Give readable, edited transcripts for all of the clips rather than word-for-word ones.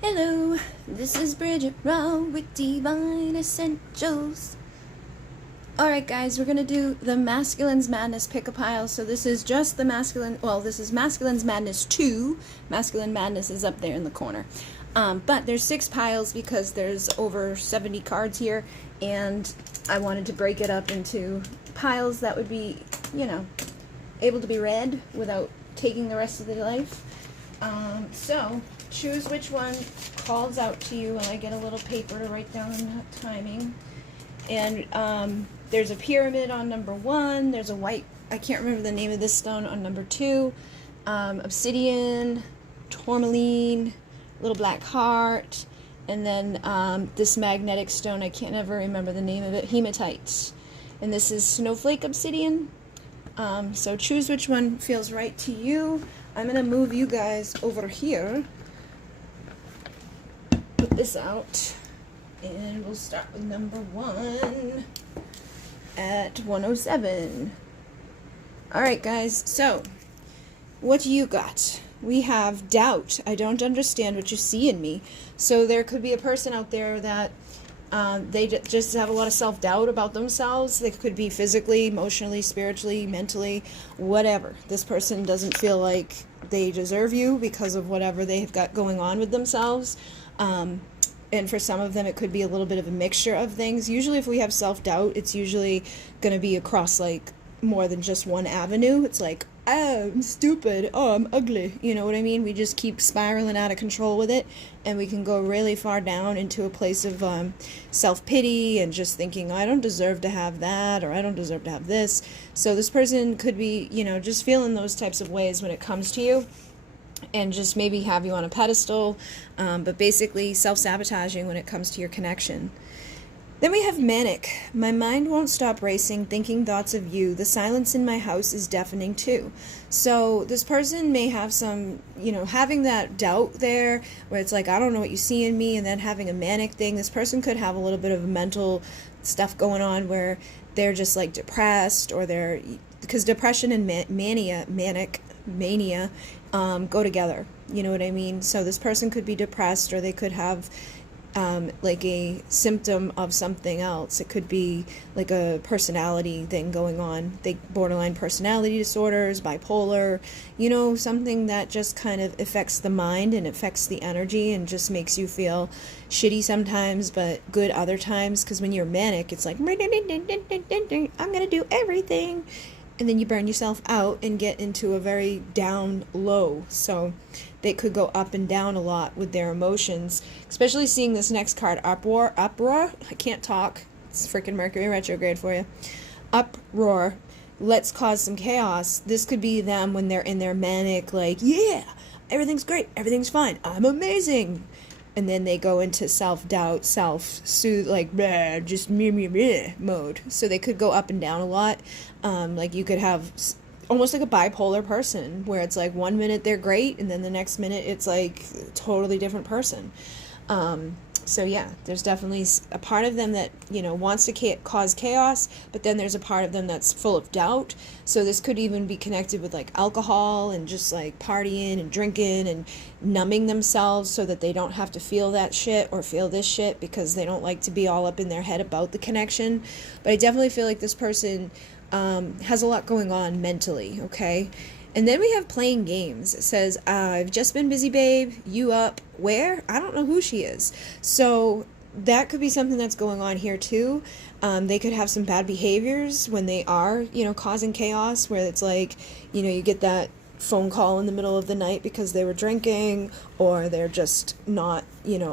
Hello, this is Bridget Raw with Divine Essentials. Alright guys, we're going to do the Masculine's Madness pick-a-pile. So this is just the Masculine, well this is Masculine's Madness 2. Masculine Madness is up there in the corner. But there's 6 piles because there's over 70 cards here, and I wanted to break it up into piles that would be, able to be read without taking the rest of the life. So choose which one calls out to you, and I get a little paper to write down the timing. And there's a pyramid on number 1. There's a white, I can't remember the name of this stone, on number 2. Obsidian, tourmaline, little black heart, and then this magnetic stone, I can't ever remember the name of it, hematite. And this is snowflake obsidian. So choose which one feels right to you. I'm going to move you guys over here. Put this out. And we'll start with number 1 at 107. Alright guys, so what do you got? We have doubt. I don't understand what you see in me. So there could be a person out there that they just have a lot of self-doubt about themselves. They could be physically, emotionally, spiritually, mentally, whatever. This person doesn't feel like they deserve you because of whatever they have got going on with themselves. And for some of them, it could be a little bit of a mixture of things. Usually if we have self-doubt, it's usually going to be across like more than just one avenue. It's like, oh, I'm stupid, oh, I'm ugly, you know what I mean? We just keep spiraling out of control with it, and we can go really far down into a place of self-pity and just thinking, I don't deserve to have that, or I don't deserve to have this. So this person could be, just feeling those types of ways when it comes to you, and just maybe have you on a pedestal, but basically self-sabotaging when it comes to your connection. Then we have manic. My mind won't stop racing, thinking thoughts of you. The silence in my house is deafening too. So this person may have some, having that doubt there, where it's like, I don't know what you see in me, and then having a manic thing. This person could have a little bit of mental stuff going on where they're just like depressed, or because depression and manic mania go together. You know what I mean? So this person could be depressed, or they could have like a symptom of something else. It could be like a personality thing going on. Borderline personality disorders, bipolar, something that just kind of affects the mind and affects the energy and just makes you feel shitty sometimes, but good other times. Because when you're manic, it's like, I'm gonna do everything. And then you burn yourself out and get into a very down low. So they could go up and down a lot with their emotions, especially seeing this next card, uproar. I can't talk. It's freaking Mercury retrograde for you. Uproar. Let's cause some chaos. This could be them when they're in their manic, like, yeah, everything's great, everything's fine, I'm amazing. And then they go into self-doubt, self-soothe, like, bleh, just meh mode. So they could go up and down a lot. Like you could have almost like a bipolar person, where it's like 1 minute they're great, and then the next minute it's like a totally different person. So yeah, there's definitely a part of them that, wants to cause chaos, but then there's a part of them that's full of doubt. So this could even be connected with like alcohol and just like partying and drinking and numbing themselves so that they don't have to feel that shit or feel this shit, because they don't like to be all up in their head about the connection. But I definitely feel like this person has a lot going on mentally, okay? And then we have playing games. It says, I've just been busy, babe. You up? Where? I don't know who she is. So that could be something that's going on here too. They could have some bad behaviors when they are, causing chaos, where it's like, you get that phone call in the middle of the night because they were drinking, or they're just not,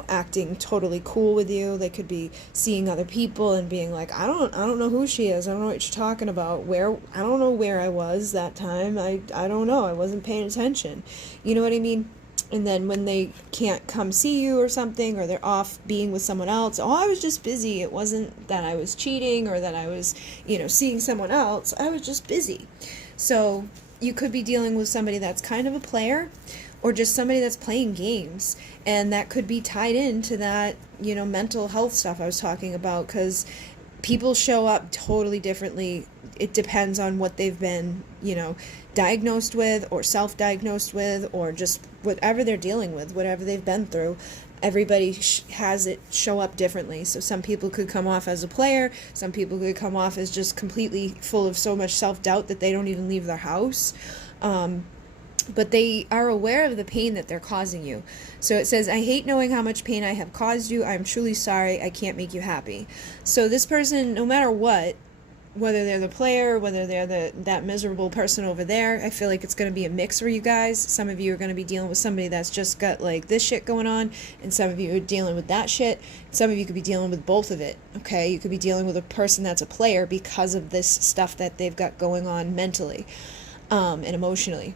acting totally cool with you. They could be seeing other people and being like, I don't know who she is. I don't know what you're talking about. I don't know where I was that time. I don't know. I wasn't paying attention. You know what I mean? And then when they can't come see you or something, or they're off being with someone else, oh, I was just busy. It wasn't that I was cheating or that I was, seeing someone else. I was just busy. So you could be dealing with somebody that's kind of a player, or just somebody that's playing games, and that could be tied into that, mental health stuff I was talking about, because people show up totally differently. It depends on what they've been, diagnosed with or self-diagnosed with, or just whatever they're dealing with, whatever they've been through. Everybody has it show up differently. So some people could come off as a player. Some people could come off as just completely full of so much self-doubt that they don't even leave their house. But they are aware of the pain that they're causing you. So it says, I hate knowing how much pain I have caused you. I'm truly sorry. I can't make you happy. So this person, no matter what, whether they're the player, whether they're that miserable person over there, I feel like it's going to be a mix for you guys. Some of you are going to be dealing with somebody that's just got like this shit going on, and some of you are dealing with that shit. Some of you could be dealing with both of it, okay? You could be dealing with a person that's a player because of this stuff that they've got going on mentally and emotionally.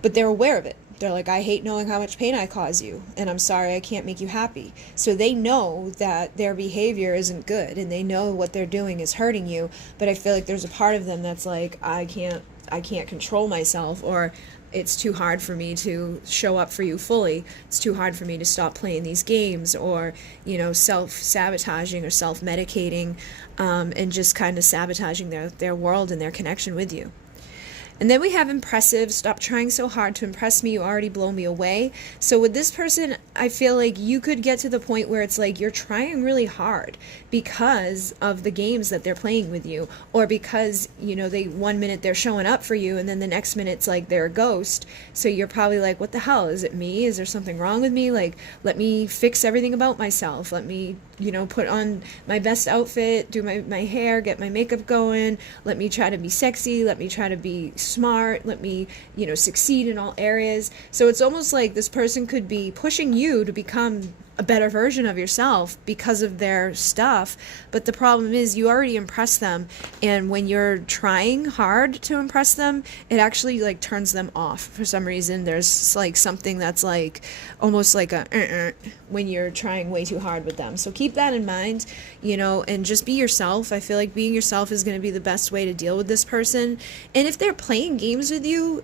But they're aware of it. They're like, I hate knowing how much pain I cause you, and I'm sorry I can't make you happy. So they know that their behavior isn't good, and they know what they're doing is hurting you, but I feel like there's a part of them that's like, I can't control myself, or it's too hard for me to show up for you fully. It's too hard for me to stop playing these games, or, self-sabotaging or self-medicating, and just kind of sabotaging their world and their connection with you. And then we have impressive. Stop trying so hard to impress me. You already blow me away. So with this person, I feel like you could get to the point where it's like you're trying really hard because of the games that they're playing with you, or because, they 1 minute they're showing up for you and then the next minute it's like they're a ghost. So you're probably like, what the hell? Is it me? Is there something wrong with me? Like, let me fix everything about myself. Let me, put on my best outfit, do my hair, get my makeup going. Let me try to be sexy. Let me try to be smart. Let me, succeed in all areas. So it's almost like this person could be pushing you to become a better version of yourself because of their stuff. But the problem is you already impress them, and when you're trying hard to impress them, it actually like turns them off for some reason. There's like something that's like almost like a when you're trying way too hard with them. So keep that in mind, and just be yourself. I feel like being yourself is going to be the best way to deal with this person. And if they're playing games with you,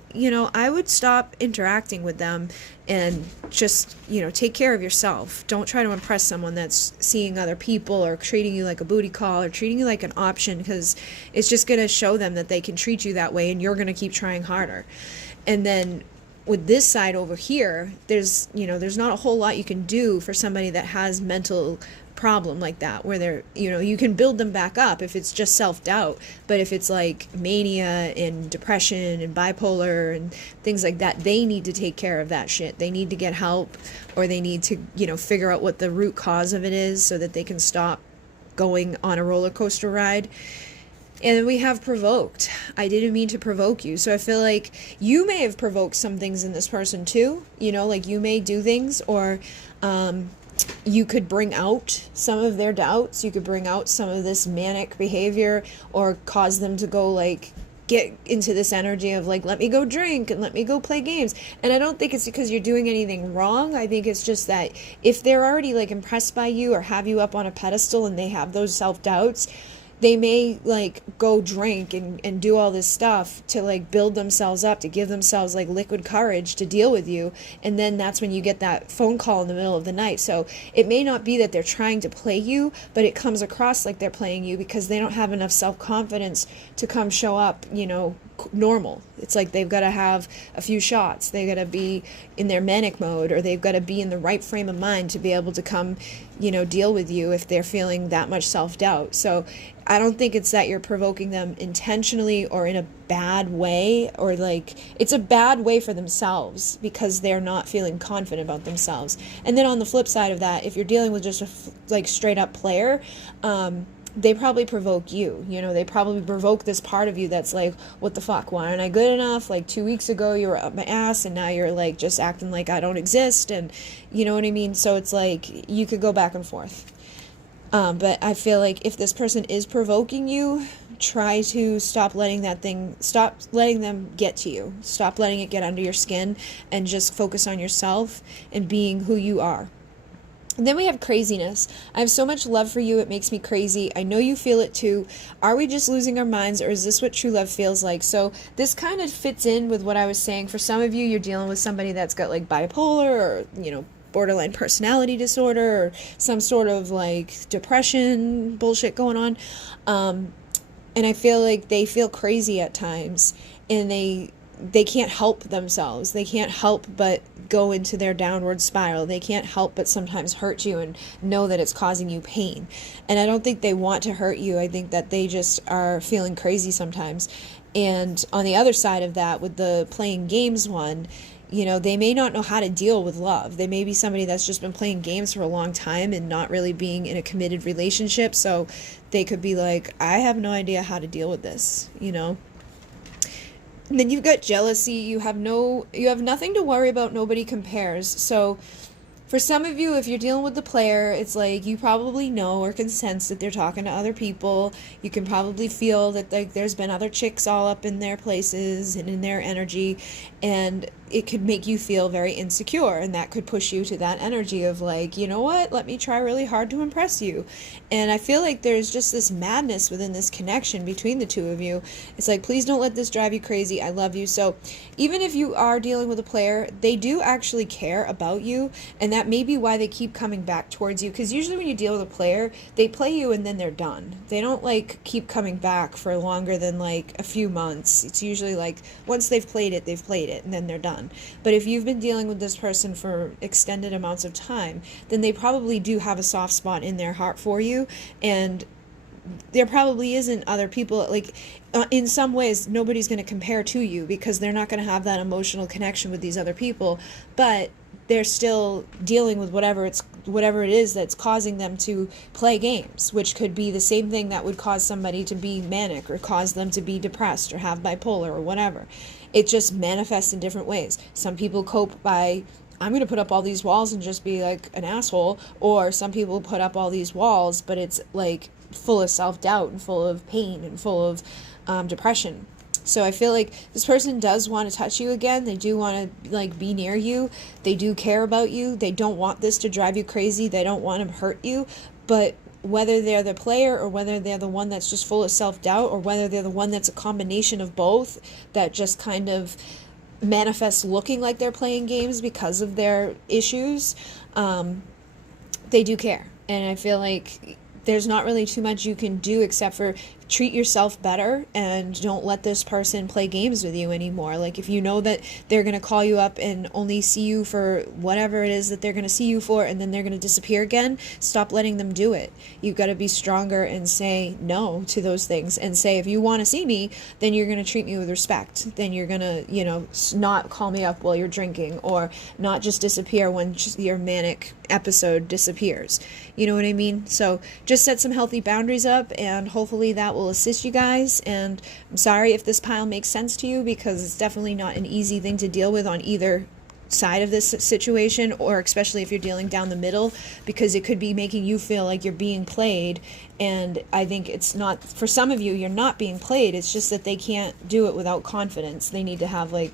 I would stop interacting with them and just, take care of yourself. Don't try to impress someone that's seeing other people or treating you like a booty call or treating you like an option, because it's just going to show them that they can treat you that way, and you're going to keep trying harder. And then with this side over here, there's not a whole lot you can do for somebody that has mental problem like that, where they're, you can build them back up if it's just self-doubt. But if it's like mania and depression and bipolar and things like that, they need to take care of that shit. They need to get help, or they need to, figure out what the root cause of it is so that they can stop going on a roller coaster ride. And then we have provoked. I didn't mean to provoke you. So I feel like you may have provoked some things in this person too. Like you may do things, or you could bring out some of their doubts. You could bring out some of this manic behavior, or cause them to go like get into this energy of like, let me go drink and let me go play games. And I don't think it's because you're doing anything wrong. I think it's just that if they're already like impressed by you or have you up on a pedestal and they have those self-doubts, they may like go drink and do all this stuff to like build themselves up, to give themselves like liquid courage to deal with you. And then that's when you get that phone call in the middle of the night. So it may not be that they're trying to play you, but it comes across like they're playing you because they don't have enough self-confidence to come show up, normal. It's like they've got to have a few shots. They got to be in their manic mode, or they've got to be in the right frame of mind to be able to come, deal with you if they're feeling that much self-doubt. So I don't think it's that you're provoking them intentionally or in a bad way, or like it's a bad way for themselves because they're not feeling confident about themselves. And then on the flip side of that, if you're dealing with just a like straight up player, they probably provoke you. They probably provoke this part of you that's like, what the fuck, why aren't I good enough? Like 2 weeks ago you were up my ass, and now you're like just acting like I don't exist, and you know what I mean? So it's like you could go back and forth. But I feel like if this person is provoking you, try to stop letting them get to you. Stop letting it get under your skin, and just focus on yourself and being who you are. And then we have craziness. I have so much love for you, it makes me crazy. I know you feel it too. Are we just losing our minds, or is this what true love feels like? So this kind of fits in with what I was saying. For some of you, you're dealing with somebody that's got like bipolar or, borderline personality disorder or some sort of like depression bullshit going on. And I feel like they feel crazy at times, and they can't help themselves. They can't help but go into their downward spiral. They can't help but sometimes hurt you and know that it's causing you pain. And I don't think they want to hurt you. I think that they just are feeling crazy sometimes. And on the other side of that, with the playing games one, you know, they may not know how to deal with love. They may be somebody that's just been playing games for a long time and not really being in a committed relationship. So they could be like, I have no idea how to deal with this, you know? And then you've got jealousy. You have nothing to worry about. Nobody compares. So for some of you, if you're dealing with the player, it's like you probably know or can sense that they're talking to other people. You can probably feel that like there's been other chicks all up in their places and in their energy, and it could make you feel very insecure, and that could push you to that energy of like, you know what, let me try really hard to impress you. And I feel like there's just this madness within this connection between the two of you. It's like, please don't let this drive you crazy. I love you. So even if you are dealing with a player, they do actually care about you, and that may be why they keep coming back towards you, because usually when you deal with a player, they play you and then they're done. They don't like keep coming back for longer than like a few months. It's usually like once they've played it, and then they're done. But if you've been dealing with this person for extended amounts of time, then they probably do have a soft spot in their heart for you, and there probably isn't other people, like in some ways nobody's going to compare to you because they're not going to have that emotional connection with these other people, but they're still dealing with whatever it is that's causing them to play games, which could be the same thing that would cause somebody to be manic or cause them to be depressed or have bipolar or whatever. It just manifests in different ways. Some people cope by, I'm going to put up all these walls and just be like an asshole, or some people put up all these walls, but it's like full of self-doubt and full of pain and full of depression. So I feel like this person does want to touch you again. They do want to like be near you. They do care about you. They don't want this to drive you crazy. They don't want to hurt you. But whether they're the player or whether they're the one that's just full of self-doubt, or whether they're the one that's a combination of both that just kind of manifests looking like they're playing games because of their issues, they do care. And I feel like there's not really too much you can do except for treat yourself better and don't let this person play games with you anymore. Like if you know that they're going to call you up and only see you for whatever it is that they're going to see you for, and then they're going to disappear again, stop letting them do it. You've got to be stronger and say no to those things, and say, if you want to see me, then you're going to treat me with respect. Then you're going to, you know, not call me up while you're drinking, or not just disappear when your manic episode disappears. You know what I mean? So just set some healthy boundaries up, and hopefully that will assist you guys. And I'm sorry if this pile makes sense to you, because it's definitely not an easy thing to deal with on either side of this situation, or especially if you're dealing down the middle, because it could be making you feel like you're being played. And I think it's not, for some of you, you're not being played. It's just that they can't do it without confidence. They need to have like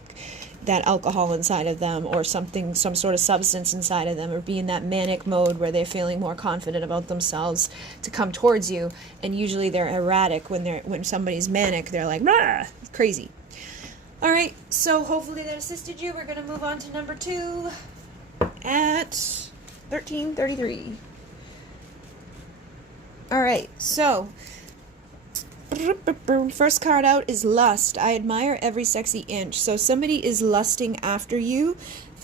that alcohol inside of them, or something, some sort of substance inside of them, or be in that manic mode where they're feeling more confident about themselves to come towards you. And usually they're erratic when somebody's manic. They're like, "Rah!" Crazy. All right, so hopefully that assisted you. We're going to move on to number 2 at 13:33. All right, so first card out is Lust. I admire every sexy inch. So somebody is lusting after you.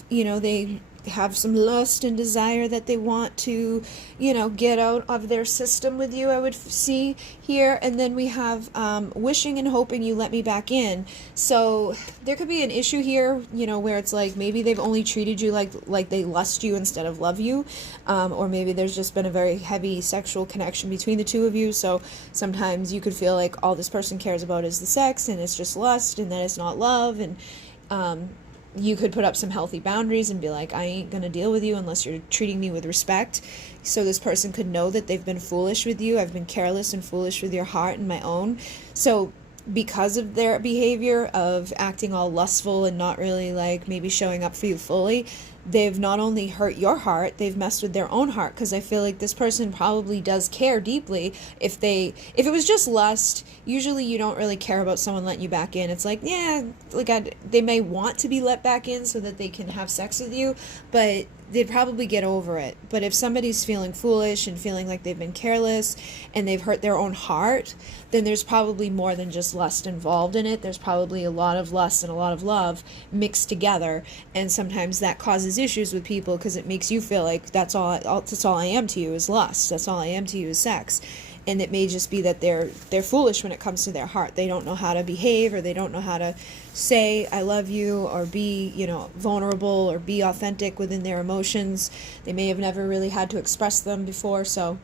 You know, they have some lust and desire that they want to, you know, get out of their system with you, I would see here. And then we have wishing and hoping you let me back in. So there could be an issue here, you know, where it's like maybe they've only treated you like they lust you instead of love you, or maybe there's just been a very heavy sexual connection between the two of you. So sometimes you could feel like all this person cares about is the sex, and it's just lust, and that it's not love. And you could put up some healthy boundaries and be like, I ain't going to deal with you unless you're treating me with respect. So this person could know that they've been foolish with you. I've been careless and foolish with your heart and my own. So because of their behavior of acting all lustful and not really like maybe showing up for you fully, they've not only hurt your heart, they've messed with their own heart. Because I feel like this person probably does care deeply. If it was just lust, usually you don't really care about someone letting you back in. It's like, yeah, like they may want to be let back in so that they can have sex with you, but they'd probably get over it. But if somebody's feeling foolish and feeling like they've been careless and they've hurt their own heart, then there's probably more than just lust involved in it. There's probably a lot of lust and a lot of love mixed together, and sometimes that causes issues with people because it makes you feel like that's all I am to you is lust. That's all I am to you is sex. And it may just be that they're foolish when it comes to their heart. They don't know how to behave, or they don't know how to say I love you, or be, vulnerable, or be authentic within their emotions. They may have never really had to express them before, so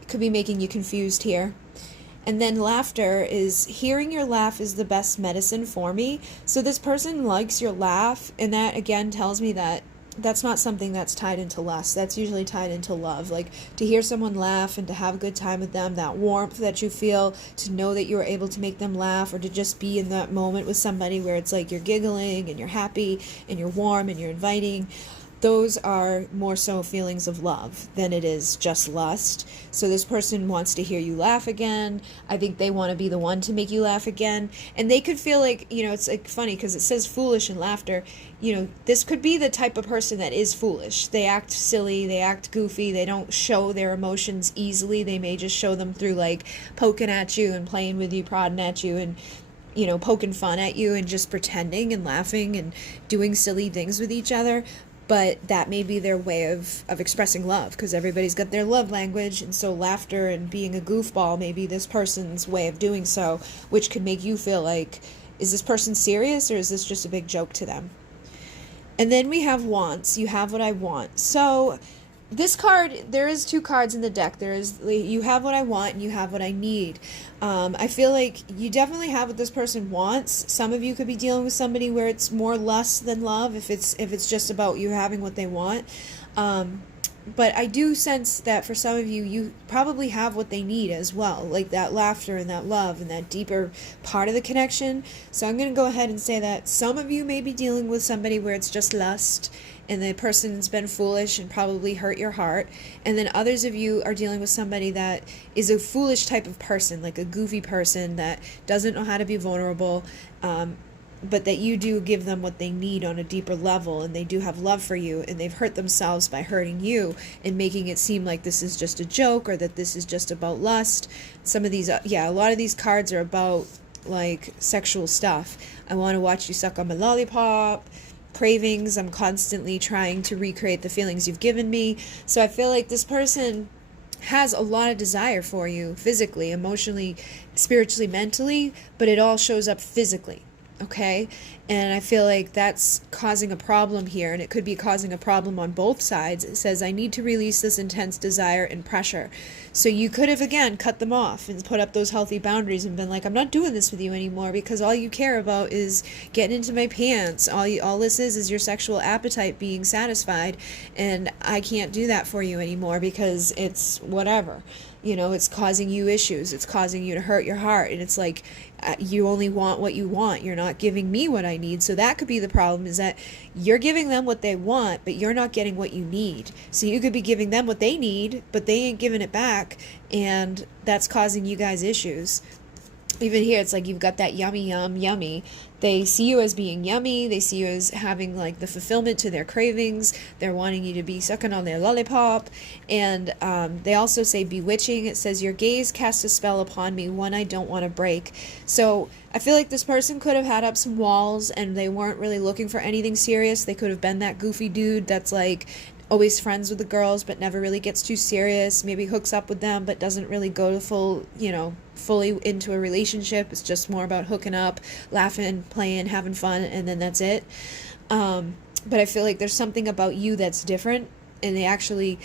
it could be making you confused here. And then laughter is, hearing your laugh is the best medicine for me. So this person likes your laugh, and that again tells me that that's not something that's tied into lust. That's usually tied into love. Like, to hear someone laugh and to have a good time with them, that warmth that you feel, to know that you were able to make them laugh, or to just be in that moment with somebody where it's like you're giggling and you're happy and you're warm and you're inviting. Those are more so feelings of love than it is just lust. So this person wants to hear you laugh again. I think they want to be the one to make you laugh again. And they could feel like, it's like funny because it says foolish and laughter. This could be the type of person that is foolish. They act silly, they act goofy, they don't show their emotions easily. They may just show them through like poking at you and playing with you, prodding at you, and poking fun at you and just pretending and laughing and doing silly things with each other. But that may be their way of expressing love, because everybody's got their love language, and so laughter and being a goofball may be this person's way of doing so, which could make you feel like, is this person serious, or is this just a big joke to them? And then we have wants. You have what I want. So this card, there is two cards in the deck. There is, you have what I want and you have what I need. I feel like you definitely have what this person wants. Some of you could be dealing with somebody where it's more lust than love, if it's just about you having what they want. But I do sense that for some of you, you probably have what they need as well, like that laughter and that love and that deeper part of the connection. So I'm going to go ahead and say that some of you may be dealing with somebody where it's just lust, and the person's been foolish and probably hurt your heart. And then others of you are dealing with somebody that is a foolish type of person, like a goofy person that doesn't know how to be vulnerable, but that you do give them what they need on a deeper level, and they do have love for you, and they've hurt themselves by hurting you and making it seem like this is just a joke, or that this is just about lust. Some of these, a lot of these cards are about like sexual stuff. I want to watch you suck on my lollipop. Cravings, I'm constantly trying to recreate the feelings you've given me. So I feel like this person has a lot of desire for you physically, emotionally, spiritually, mentally, but it all shows up physically. Okay? And I feel like that's causing a problem here, and it could be causing a problem on both sides. It says, I need to release this intense desire and pressure. So you could have, again, cut them off and put up those healthy boundaries and been like, I'm not doing this with you anymore, because all you care about is getting into my pants. All this is your sexual appetite being satisfied, and I can't do that for you anymore because it's whatever. It's causing you issues. It's causing you to hurt your heart. And it's like, you only want what you want. You're not giving me what I need. So that could be the problem, is that you're giving them what they want, but you're not getting what you need. So you could be giving them what they need, but they ain't giving it back. And that's causing you guys issues. Even here, it's like you've got that yummy. They see you as being yummy. They see you as having like the fulfillment to their cravings. They're wanting you to be sucking on their lollipop. And they also say bewitching. It says, your gaze casts a spell upon me, one I don't want to break. So I feel like this person could have had up some walls, and they weren't really looking for anything serious. They could have been that goofy dude that's like always friends with the girls but never really gets too serious, maybe hooks up with them but doesn't really go to fully into a relationship. It's just more about hooking up, laughing, playing, having fun, and then that's it. But I feel like there's something about you that's different, and they actually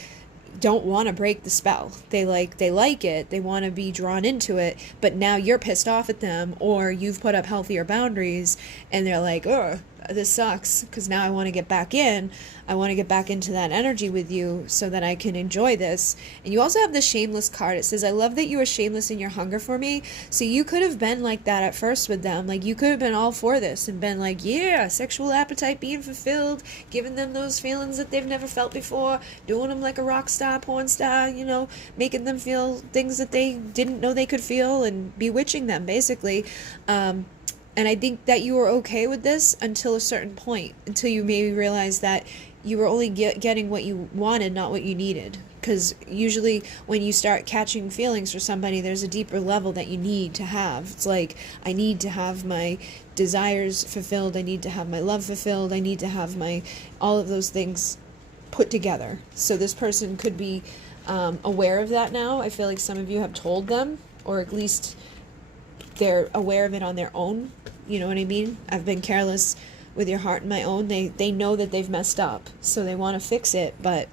don't want to break the spell. They like it, they want to be drawn into it, but now you're pissed off at them, or you've put up healthier boundaries, and they're like, oh, this sucks, because now I want to get back in. I want to get back into that energy with you so that I can enjoy this. And you also have the shameless card. It says, I love that you are shameless in your hunger for me. So you could have been like that at first with them. Like, you could have been all for this and been like, yeah, sexual appetite being fulfilled, giving them those feelings that they've never felt before, doing them like a rock star, porn star, making them feel things that they didn't know they could feel, and bewitching them, basically. And I think that you were okay with this until a certain point, until you maybe realize that you were only getting what you wanted, not what you needed. Because usually when you start catching feelings for somebody, there's a deeper level that you need to have. It's like, I need to have my desires fulfilled, I need to have my love fulfilled, I need to have my, all of those things put together. So this person could be aware of that now. I feel like some of you have told them, or at least they're aware of it on their own. You know what I mean? I've been careless with your heart and my own. They know that they've messed up, so they want to fix it. But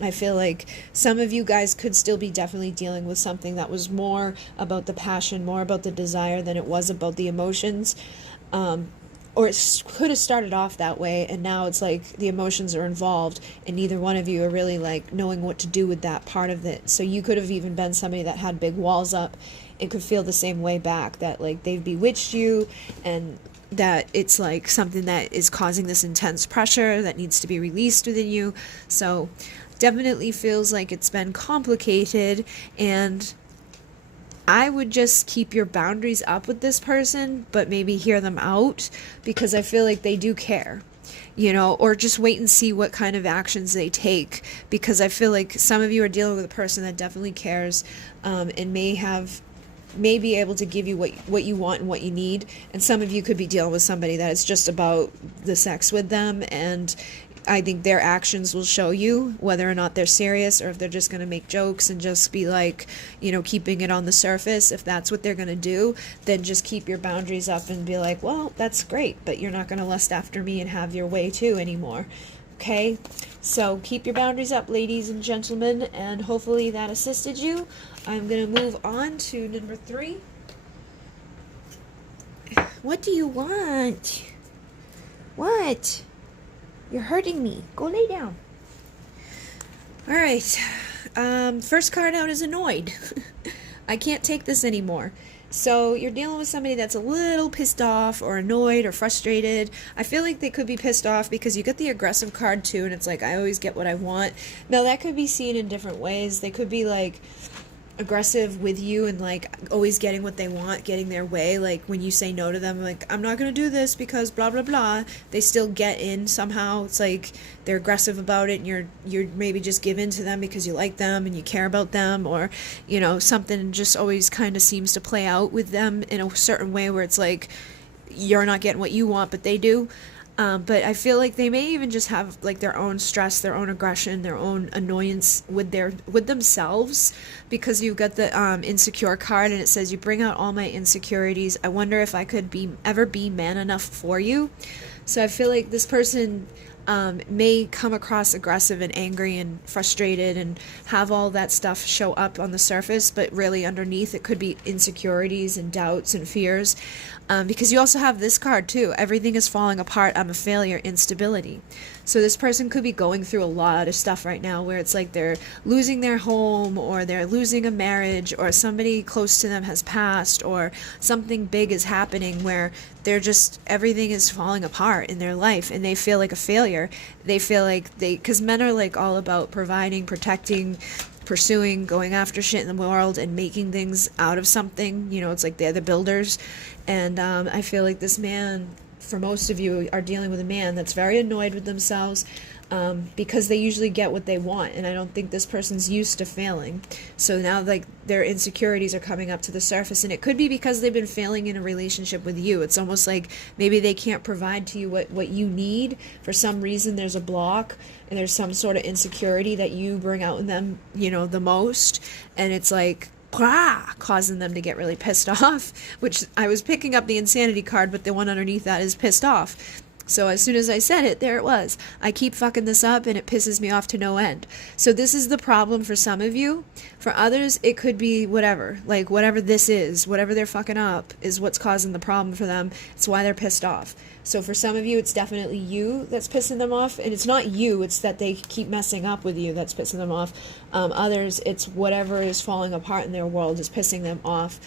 I feel like some of you guys could still be definitely dealing with something that was more about the passion, more about the desire than it was about the emotions. Or it could have started off that way, and now it's like the emotions are involved, and neither one of you are really like knowing what to do with that part of it. So you could have even been somebody that had big walls up and could feel the same way back, that like they've bewitched you, and that it's like something that is causing this intense pressure that needs to be released within you. So definitely feels like it's been complicated, and I would just keep your boundaries up with this person, but maybe hear them out, because I feel like they do care, you know, or just wait and see what kind of actions they take, because I feel like some of you are dealing with a person that definitely cares, and may be able to give you what you want and what you need. And some of you could be dealing with somebody that it's just about the sex with them, and I think their actions will show you whether or not they're serious, or if they're just going to make jokes and just be like, you know, keeping it on the surface. If that's what they're going to do, then just keep your boundaries up and be like, well, that's great, but you're not going to lust after me and have your way too anymore. Okay? So keep your boundaries up, ladies and gentlemen, and hopefully that assisted you. I'm going to move on to number 3. What do you want? What? You're hurting me. Go lay down. All right. First card out is annoyed. I can't take this anymore. So you're dealing with somebody that's a little pissed off or annoyed or frustrated. I feel like they could be pissed off because you get the aggressive card too, and it's like, I always get what I want. Now that could be seen in different ways. They could be like aggressive with you and like always getting what they want, getting their way. Like when you say no to them, like, I'm not going to do this because blah blah blah, they still get in somehow. It's like they're aggressive about it, and you're maybe just give in to them because you like them and you care about them, or you know, something just always kind of seems to play out with them in a certain way where it's like you're not getting what you want but they do. But I feel like they may even just have like their own stress, their own aggression, their own annoyance with themselves, because you've got the insecure card, and it says, you bring out all my insecurities. I wonder if I could ever be man enough for you. So I feel like this person may come across aggressive and angry and frustrated and have all that stuff show up on the surface, but really underneath it could be insecurities and doubts and fears. Because you also have this card too. Everything is falling apart. I'm a failure. Instability. So this person could be going through a lot of stuff right now where it's like they're losing their home, or they're losing a marriage, or somebody close to them has passed, or something big is happening where they're just, everything is falling apart in their life, and they feel like a failure. They feel like because men are like all about providing, protecting, pursuing, going after shit in the world and making things out of something. You know, it's like they're the builders. And I feel like this man, for most of you, are dealing with a man that's very annoyed with themselves, because they usually get what they want, and I don't think this person's used to failing. So now like their insecurities are coming up to the surface, and it could be because they've been failing in a relationship with you. It's almost like maybe they can't provide to you what you need. For some reason there's a block, and there's some sort of insecurity that you bring out in them, you know, the most, and it's like causing them to get really pissed off, which I was picking up the insanity card, but the one underneath that is pissed off. So as soon as I said it, there it was. I keep fucking this up, and it pisses me off to no end. So this is the problem for some of you. For others, it could be whatever. Like whatever this is, whatever they're fucking up is what's causing the problem for them. It's why they're pissed off. So for some of you, it's definitely you that's pissing them off. And it's not you, it's that they keep messing up with you that's pissing them off. Others, it's whatever is falling apart in their world is pissing them off.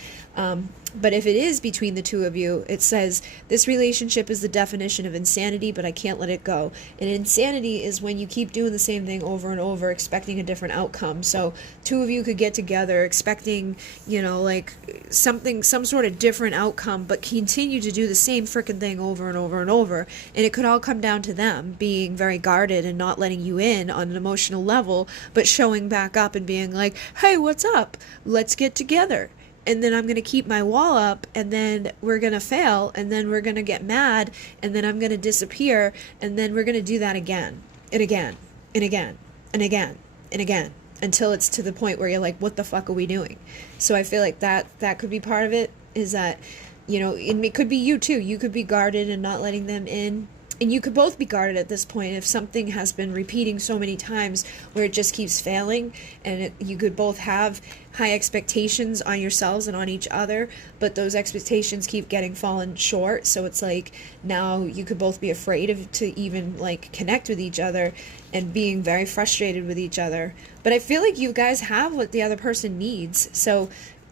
But if it is between the two of you, it says, this relationship is the definition of insanity, but I can't let it go. And insanity is when you keep doing the same thing over and over, expecting a different outcome. So two of you could get together expecting, you know, like some sort of different outcome, but continue to do the same freaking thing over and over and over. And it could all come down to them being very guarded and not letting you in on an emotional level, but showing back up and being like, hey, what's up? Let's get together. And then I'm going to keep my wall up, and then we're going to fail, and then we're going to get mad, and then I'm going to disappear, and then we're going to do that again and again and again and again and again, until it's to the point where you're like, what the fuck are we doing? So I feel like that could be part of it, is that, you know, and it could be you too. You could be guarded and not letting them in. And you could both be guarded at this point if something has been repeating so many times where it just keeps failing, and you could both have high expectations on yourselves and on each other, but those expectations keep getting fallen short. So it's like now you could both be afraid to even like connect with each other and being very frustrated with each other. But I feel like you guys have what the other person needs. So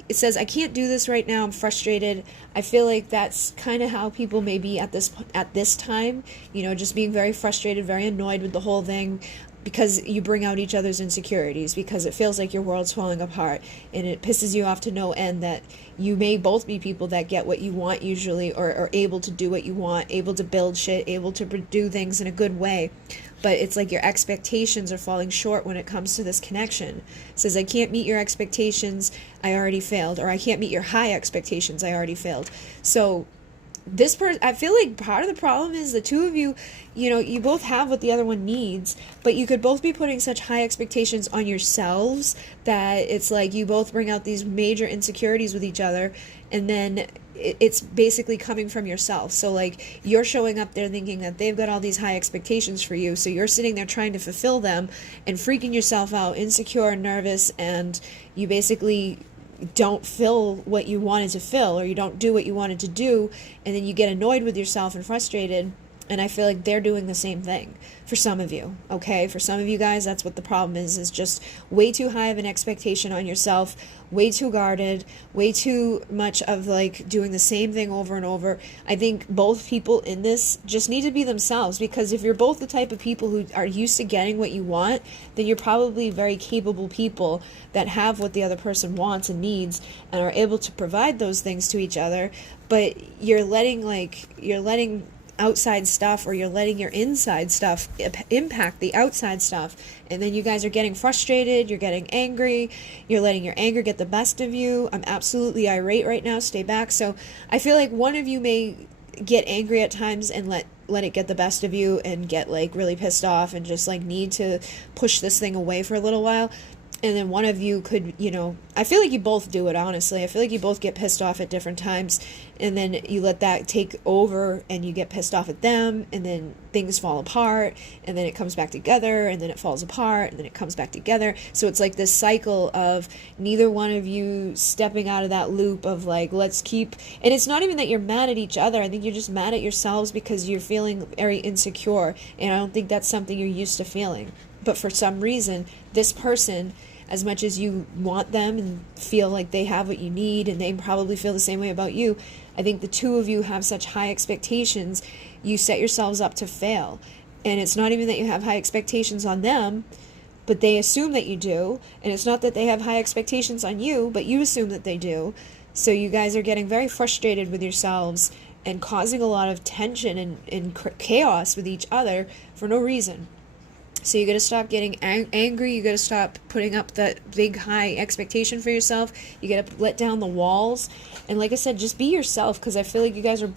it says, I can't do this right now, I'm frustrated. I feel like that's kind of how people may be at this time, you know, just being very frustrated, very annoyed with the whole thing, because you bring out each other's insecurities, because it feels like your world's falling apart, and it pisses you off to no end that you may both be people that get what you want usually, or are able to do what you want, able to build shit, able to do things in a good way. But it's like your expectations are falling short when it comes to this connection. It says, I can't meet your expectations, I already failed. Or I can't meet your high expectations, I already failed. So this person, I feel like part of the problem is the two of you, you know, you both have what the other one needs, but you could both be putting such high expectations on yourselves that it's like you both bring out these major insecurities with each other, and then it's basically coming from yourself. So like you're showing up there thinking that they've got all these high expectations for you, so you're sitting there trying to fulfill them and freaking yourself out, insecure and nervous, and you basically don't fill what you wanted to fill, or you don't do what you wanted to do, and then you get annoyed with yourself and frustrated. And I feel like they're doing the same thing for some of you, okay? For some of you guys, that's what the problem is just way too high of an expectation on yourself, way too guarded, way too much of like doing the same thing over and over. I think both people in this just need to be themselves, because if you're both the type of people who are used to getting what you want, then you're probably very capable people that have what the other person wants and needs and are able to provide those things to each other. But you're letting outside stuff, or you're letting your inside stuff impact the outside stuff, and then you guys are getting frustrated, you're getting angry, you're letting your anger get the best of you. I'm absolutely irate right now, stay back. So I feel like one of you may get angry at times and let it get the best of you and get like really pissed off and just like need to push this thing away for a little while. And then one of you could, you know, I feel like you both do it, honestly. I feel like you both get pissed off at different times, and then you let that take over, and you get pissed off at them, and then things fall apart, and then it comes back together, and then it falls apart, and then it comes back together. So it's like this cycle of neither one of you stepping out of that loop of like, let's keep, and it's not even that you're mad at each other. I think you're just mad at yourselves because you're feeling very insecure, and I don't think that's something you're used to feeling. But for some reason, this person, as much as you want them and feel like they have what you need, and they probably feel the same way about you, I think the two of you have such high expectations, you set yourselves up to fail. And it's not even that you have high expectations on them, but they assume that you do. And it's not that they have high expectations on you, but you assume that they do. So you guys are getting very frustrated with yourselves and causing a lot of tension and chaos with each other for no reason. So you got to stop getting angry. You got to stop putting up that big high expectation for yourself. You got to let down the walls. And like I said, just be yourself, because I feel like you guys are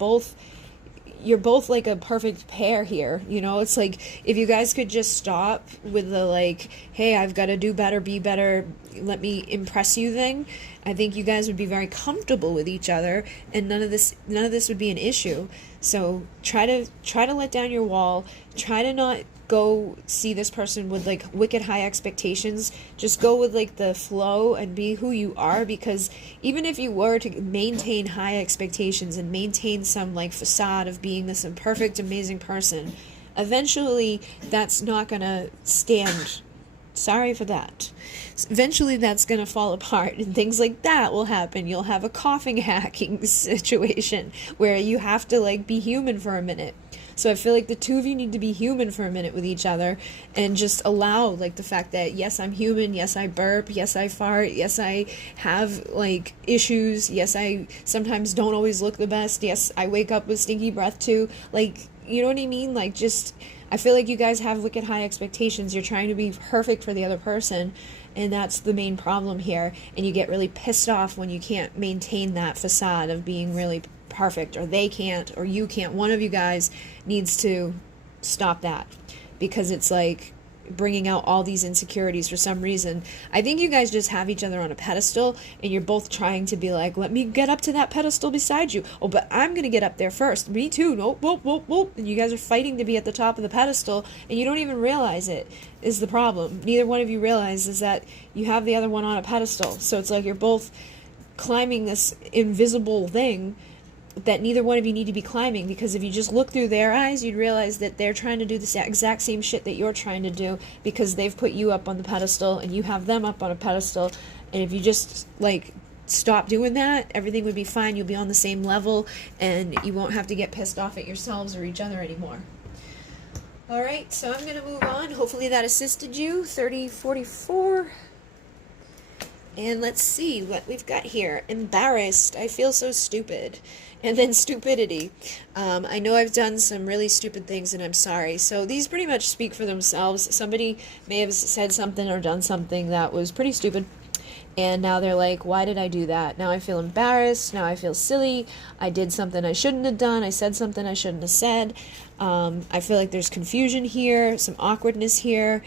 you're both like a perfect pair here. You know, it's like if you guys could just stop with the like, hey, I've got to do better, be better, let me impress you thing. I think you guys would be very comfortable with each other, and none of this would be an issue. So try to let down your wall. Try to not go see this person with like wicked high expectations. Just go with like the flow and be who you are, because even if you were to maintain high expectations and maintain some like facade of being this perfect, amazing person, eventually that's not gonna stand. Sorry for that. Eventually that's going to fall apart, and things like that will happen. You'll have a coughing hacking situation where you have to like be human for a minute. So I feel like the two of you need to be human for a minute with each other and just allow like the fact that yes, I'm human, yes, I burp, yes, I fart, yes, I have like issues, yes, I sometimes don't always look the best, yes, I wake up with stinky breath too, like, you know what I mean? Like, just, I feel like you guys have wicked high expectations. You're trying to be perfect for the other person, and that's the main problem here. And you get really pissed off when you can't maintain that facade of being really perfect, or they can't, or you can't. One of you guys needs to stop that, because it's like bringing out all these insecurities for some reason. I think you guys just have each other on a pedestal, and you're both trying to be like, let me get up to that pedestal beside you. Oh, but I'm gonna get up there first. Me too. Nope, whoop, whoop, whoop. And you guys are fighting to be at the top of the pedestal, and you don't even realize it is the problem. Neither one of you realizes that you have the other one on a pedestal. So it's like you're both climbing this invisible thing that neither one of you need to be climbing, because if you just look through their eyes, you'd realize that they're trying to do the exact same shit that you're trying to do, because they've put you up on the pedestal and you have them up on a pedestal. And if you just like stop doing that, everything would be fine. You'll be on the same level, and you won't have to get pissed off at yourselves or each other anymore. All right, so I'm going to move on. Hopefully that assisted you. 3044. And let's see what we've got here. Embarrassed. I feel so stupid. And then stupidity. I know I've done some really stupid things, and I'm sorry. So these pretty much speak for themselves. Somebody may have said something or done something that was pretty stupid, and now they're like, why did I do that? Now I feel embarrassed. Now I feel silly. I did something I shouldn't have done. I said something I shouldn't have said. I feel like there's confusion here, some awkwardness here.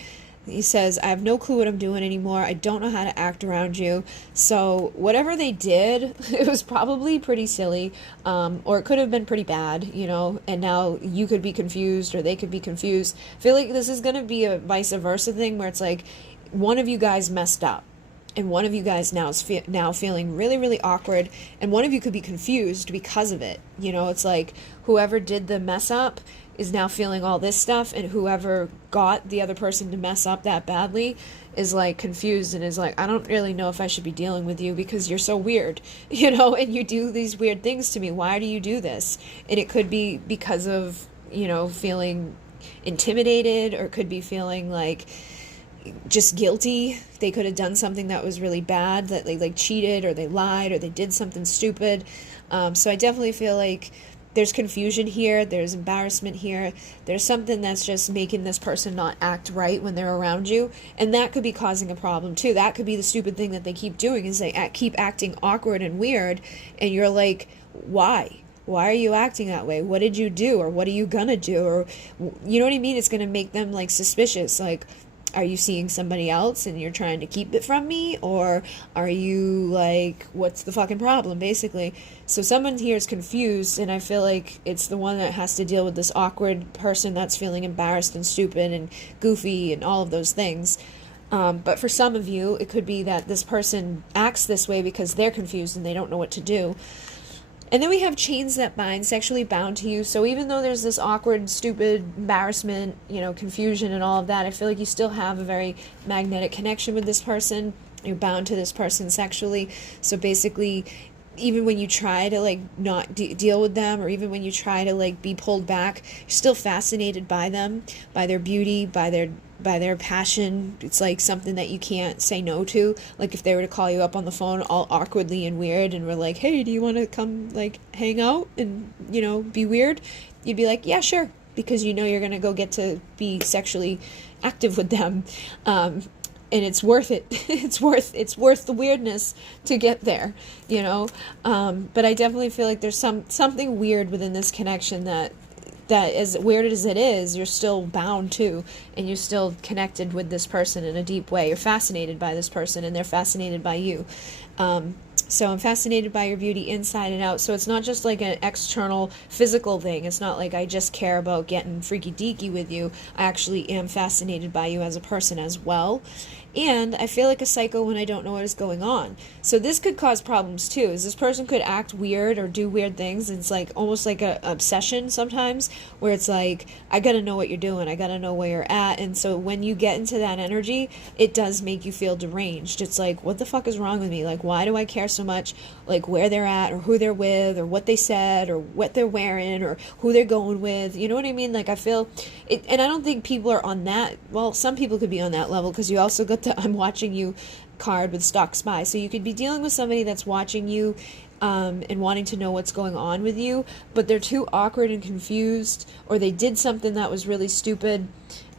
He says, I have no clue what I'm doing anymore. I don't know how to act around you. So whatever they did, it was probably pretty silly, or it could have been pretty bad, you know, and now you could be confused or they could be confused. I feel like this is going to be a vice versa thing where it's like one of you guys messed up, and one of you guys now is now feeling really, really awkward, and one of you could be confused because of it. You know, it's like whoever did the mess up is now feeling all this stuff, and whoever got the other person to mess up that badly is like confused and is like, I don't really know if I should be dealing with you because you're so weird, you know, and you do these weird things to me. Why do you do this? And it could be because of, you know, feeling intimidated, or could be feeling like just guilty. They could have done something that was really bad, that they like cheated or they lied or they did something stupid. So I definitely feel like there's confusion here, there's embarrassment here, there's something that's just making this person not act right when they're around you, and that could be causing a problem too. That could be the stupid thing that they keep doing, is they keep acting awkward and weird, and you're like, why? Why are you acting that way? What did you do? Or what are you gonna do? Or, you know what I mean? It's gonna make them like suspicious, like, are you seeing somebody else and you're trying to keep it from me? Or are you like, what's the fucking problem, basically? So someone here is confused, and I feel like it's the one that has to deal with this awkward person that's feeling embarrassed and stupid and goofy and all of those things. But for some of you, it could be that this person acts this way because they're confused and they don't know what to do. And then we have chains that bind, sexually bound to you. So even though there's this awkward, stupid embarrassment, you know, confusion and all of that, I feel like you still have a very magnetic connection with this person. You're bound to this person sexually. So basically, even when you try to like not deal with them, or even when you try to like be pulled back, you're still fascinated by them, by their beauty, by their passion. It's like something that you can't say no to. Like if they were to call you up on the phone all awkwardly and weird and were like, hey, do you want to come like hang out and, you know, be weird? You'd be like, yeah, sure, because you know you're going to go get to be sexually active with them. And it's worth it. It's worth the weirdness to get there, you know? But I definitely feel like there's something weird within this connection that as weird as it is, you're still bound to, and you're still connected with this person in a deep way. You're fascinated by this person, and they're fascinated by you. So I'm fascinated by your beauty inside and out. So it's not just like an external physical thing. It's not like I just care about getting freaky deaky with you. I actually am fascinated by you as a person as well. And I feel like a psycho when I don't know what is going on. So this could cause problems too. Is this person could act weird or do weird things. It's like almost like a obsession sometimes, where it's like, I gotta know what you're doing. I gotta know where you're at. And so when you get into that energy, it does make you feel deranged. It's like, what the fuck is wrong with me? Like, why do I care so much? Like where they're at or who they're with or what they said or what they're wearing or who they're going with. You know what I mean? Like I feel it, and I don't think people are on that. Well, some people could be on that level, because you also got the I'm watching you card with Stalk Spy. So you could be dealing with somebody that's watching you and wanting to know what's going on with you, but they're too awkward and confused, or they did something that was really stupid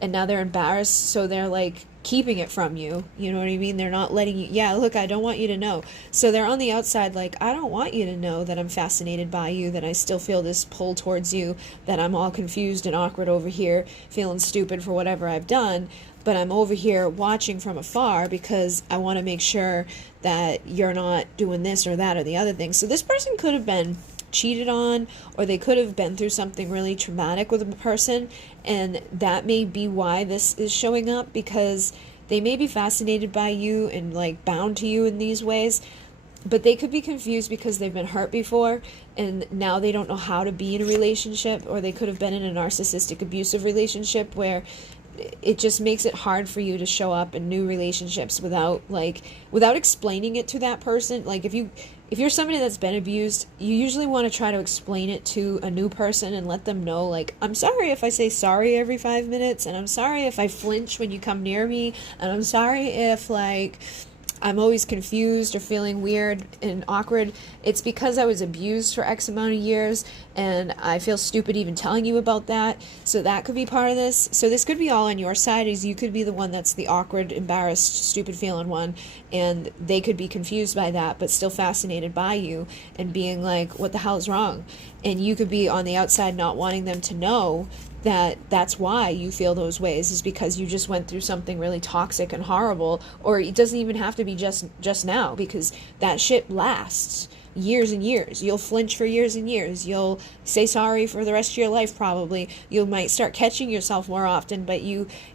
and now they're embarrassed, so they're like keeping it from you. You know what I mean? They're not letting you, yeah, look, I don't want you to know. So they're on the outside like, I don't want you to know that I'm fascinated by you, that I still feel this pull towards you, that I'm all confused and awkward over here, feeling stupid for whatever I've done. But I'm over here watching from afar because I want to make sure that you're not doing this or that or the other thing. So this person could have been cheated on, or they could have been through something really traumatic with a person, and that may be why this is showing up, because they may be fascinated by you and like bound to you in these ways, but they could be confused because they've been hurt before and now they don't know how to be in a relationship, or they could have been in a narcissistic abusive relationship where it just makes it hard for you to show up in new relationships without explaining it to that person. Like if you're somebody that's been abused, you usually want to try to explain it to a new person and let them know, like, I'm sorry if I say sorry every 5 minutes, and I'm sorry if I flinch when you come near me, and I'm sorry if like I'm always confused or feeling weird and awkward. It's because I was abused for X amount of years and I feel stupid even telling you about that. So that could be part of this. So this could be all on your side, is you could be the one that's the awkward, embarrassed, stupid feeling one, and they could be confused by that but still fascinated by you and being like, what the hell is wrong? And you could be on the outside not wanting them to know that that's why you feel those ways, is because you just went through something really toxic and horrible. Or it doesn't even have to be just now, because that shit lasts years and years. You'll flinch for years and years. You'll say sorry for the rest of your life probably. You might start catching yourself more often, but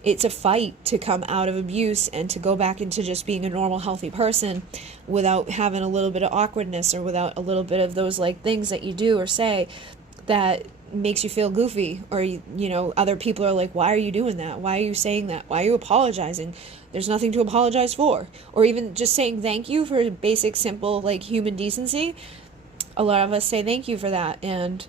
it's a fight to come out of abuse and to go back into just being a normal, healthy person without having a little bit of awkwardness, or without a little bit of those like things that you do or say that makes you feel goofy, or other people are like, why are you doing that? Why are you saying that? Why are you apologizing? There's nothing to apologize for. Or even just saying thank you for basic, simple, like human decency. A lot of us say thank you for that, and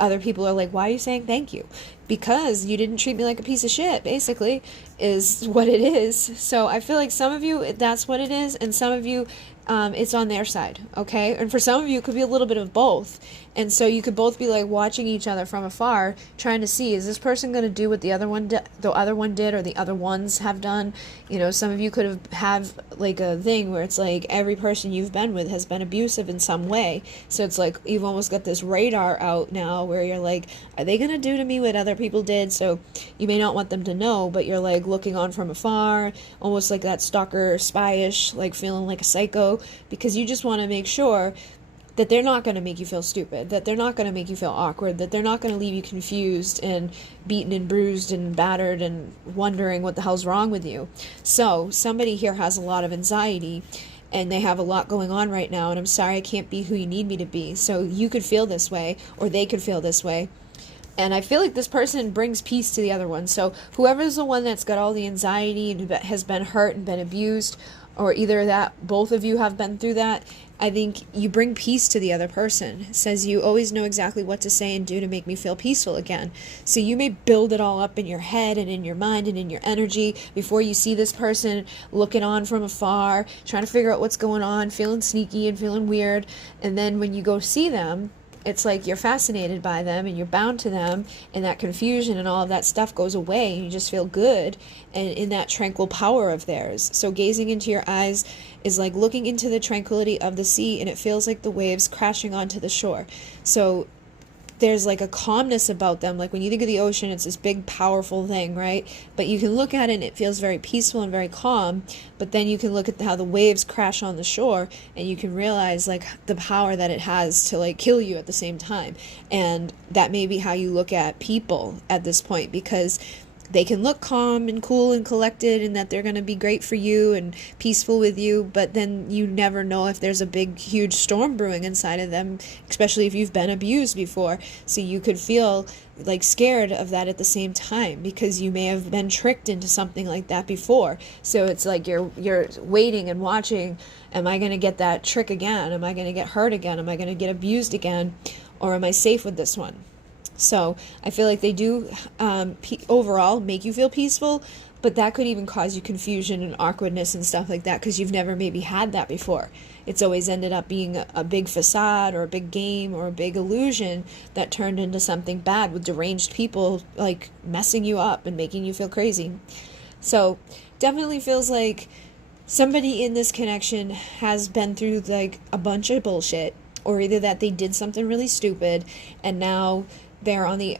other people are like, why are you saying thank you? Because you didn't treat me like a piece of shit, basically, is what it is. So I feel like some of you, that's what it is, and some of you, it's on their side, okay? And for some of you, it could be a little bit of both. And so you could both be like watching each other from afar, trying to see, is this person going to do what the other one did, or the other ones have done? Some of you could have like a thing where it's like every person you've been with has been abusive in some way. So it's like you've almost got this radar out now where you're like, are they going to do to me what other people did? So you may not want them to know, but you're like looking on from afar, almost like that stalker, spyish, like feeling like a psycho, because you just want to make sure that they're not going to make you feel stupid, that they're not going to make you feel awkward, that they're not going to leave you confused and beaten and bruised and battered and wondering what the hell's wrong with you. So somebody here has a lot of anxiety and they have a lot going on right now, and I'm sorry I can't be who you need me to be. So you could feel this way, or they could feel this way. And I feel like this person brings peace to the other one. So whoever's the one that's got all the anxiety and has been hurt and been abused, or either that both of you have been through that, I think you bring peace to the other person. It says you always know exactly what to say and do to make me feel peaceful again. So you may build it all up in your head and in your mind and in your energy before you see this person, looking on from afar, trying to figure out what's going on, feeling sneaky and feeling weird. And then when you go see them, it's like you're fascinated by them and you're bound to them, and that confusion and all of that stuff goes away and you just feel good and in that tranquil power of theirs. So gazing into your eyes is like looking into the tranquility of the sea, and it feels like the waves crashing onto the shore. So there's like a calmness about them. Like when you think of the ocean, it's this big powerful thing, right? But you can look at it and it feels very peaceful and very calm. But then you can look at how the waves crash on the shore, and you can realize like the power that it has to like kill you at the same time. And that may be how you look at people at this point, because they can look calm and cool and collected and that they're going to be great for you and peaceful with you, but then you never know if there's a big, huge storm brewing inside of them, especially if you've been abused before. So you could feel like scared of that at the same time because you may have been tricked into something like that before. So it's like you're waiting and watching, am I going to get that trick again? Am I going to get hurt again? Am I going to get abused again? Or am I safe with this one? So I feel like they do overall make you feel peaceful, but that could even cause you confusion and awkwardness and stuff like that because you've never maybe had that before. It's always ended up being a big facade or a big game or a big illusion that turned into something bad with deranged people like messing you up and making you feel crazy. So definitely feels like somebody in this connection has been through like a bunch of bullshit, or either that they did something really stupid and now they're on the,